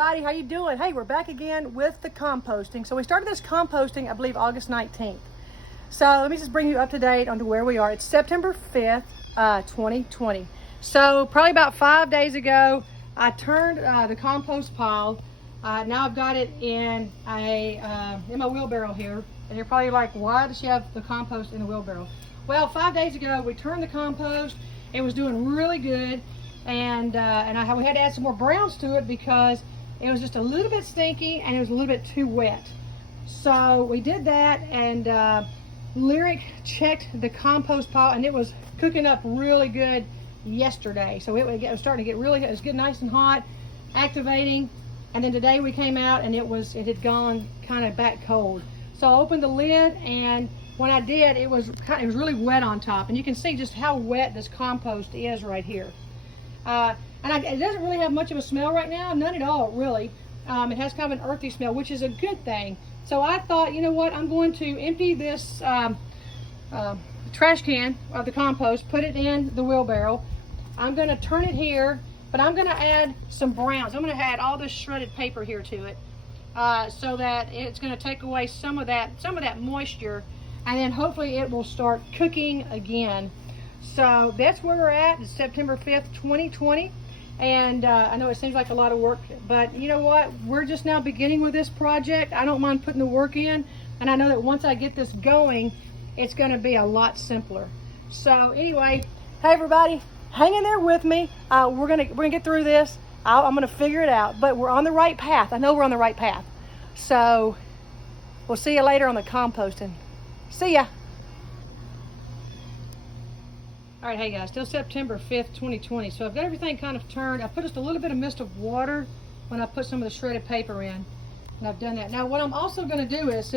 Everybody, how you doing? Hey, we're back again with the composting. So we started this composting, I believe, August 19th. So let me just bring you up to date on where we are. It's September 5th, 2020. So probably about 5 days ago, I turned the compost pile. Now I've got it in my wheelbarrow here. And you're probably like, why does she have the compost in the wheelbarrow? Well, 5 days ago, we turned the compost. It was doing really good. And we had to add some more browns to it because it was just a little bit stinky and it was a little bit too wet. So we did that, and Lyric checked the compost pile and it was cooking up really good yesterday. So it was starting to get really, it was getting nice and hot, activating. And then today we came out and it had gone kind of back cold. So I opened the lid, and when I did, it was really wet on top. And you can see just how wet this compost is right here. It doesn't really have much of a smell right now, none at all, really. It has kind of an earthy smell, which is a good thing. So I thought, you know what, I'm going to empty this trash can of the compost, put it in the wheelbarrow. I'm going to turn it here, but I'm going to add some browns. I'm going to add all this shredded paper here to it, so that it's going to take away some of that moisture, and then hopefully it will start cooking again. So that's where we're at. It's September 5th, 2020. And I know it seems like a lot of work, but you know what? We're just now beginning with this project. I don't mind putting the work in. And I know that once I get this going, it's going to be a lot simpler. So anyway, hey everybody, hang in there with me. We're gonna get through this. I'm gonna figure it out, but we're on the right path. I know we're on the right path. So we'll see you later on the composting. See ya. All right, hey guys, still September 5th, 2020. So I've got everything kind of turned. I put just a little bit of mist of water when I put some of the shredded paper in, and I've done that. Now what I'm also going to do is,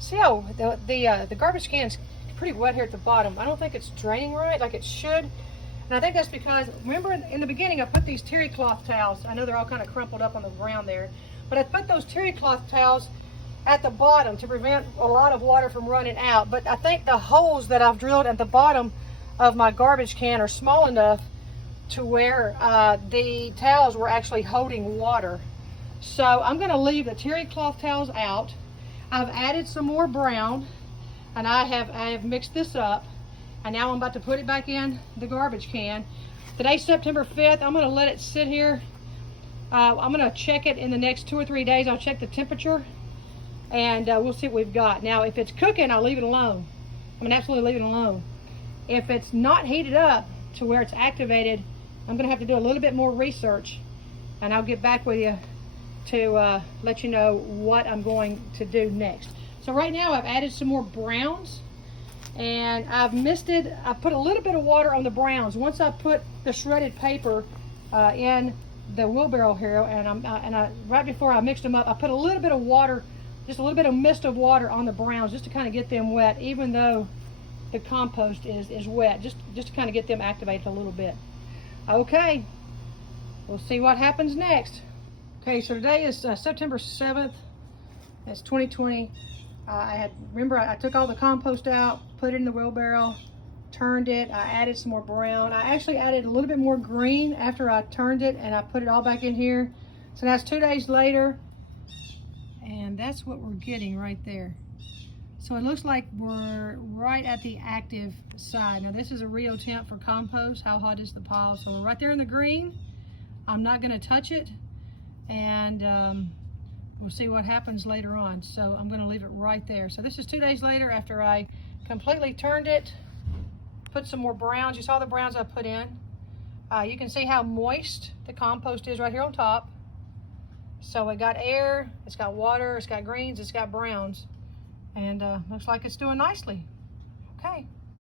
see how the garbage can's pretty wet here at the bottom. I don't think it's draining right like it should. And I think that's because, remember in the beginning I put these terry cloth towels. I know they're all kind of crumpled up on the ground there, but I put those terry cloth towels at the bottom to prevent a lot of water from running out. But I think the holes that I've drilled at the bottom of my garbage can are small enough to where the towels were actually holding water. So I'm going to leave the terry cloth towels out. I've added some more brown, and I have mixed this up, and now I'm about to put it back in the garbage can. Today's September 5th. I'm going to let it sit here. I'm going to check it in the next 2 or 3 days. I'll check the temperature, and we'll see what we've got. Now if it's cooking, I'll leave it alone. I mean, absolutely leave it alone. If it's not heated up to where it's activated, I'm going to have to do a little bit more research, and I'll get back with you to let you know what I'm going to do next. So right now I've added some more browns, and I put a little bit of water on the browns. Once I put the shredded paper in the wheelbarrow here, and right before I mixed them up, I put a little bit of water, just a little bit of mist of water on the browns, just to kind of get them wet, even though the compost is wet, just to kind of get them activated a little bit. Okay, we'll see what happens next. Okay, so today is September 7th. It's 2020. Remember I took all the compost out, put it in the wheelbarrow, turned it. I added some more brown. I actually added a little bit more green after I turned it, and I put it all back in here. So that's 2 days later, and that's what we're getting right there. So it looks like we're right at the active side. Now this is a Rio temp for compost. How hot is the pile? So we're right there in the green. I'm not going to touch it, and we'll see what happens later on. So I'm going to leave it right there. So this is 2 days later after I completely turned it, put some more browns. You saw the browns I put in. You can see how moist the compost is right here on top. So it got air, it's got water, it's got greens, it's got browns. And looks like it's doing nicely. Okay.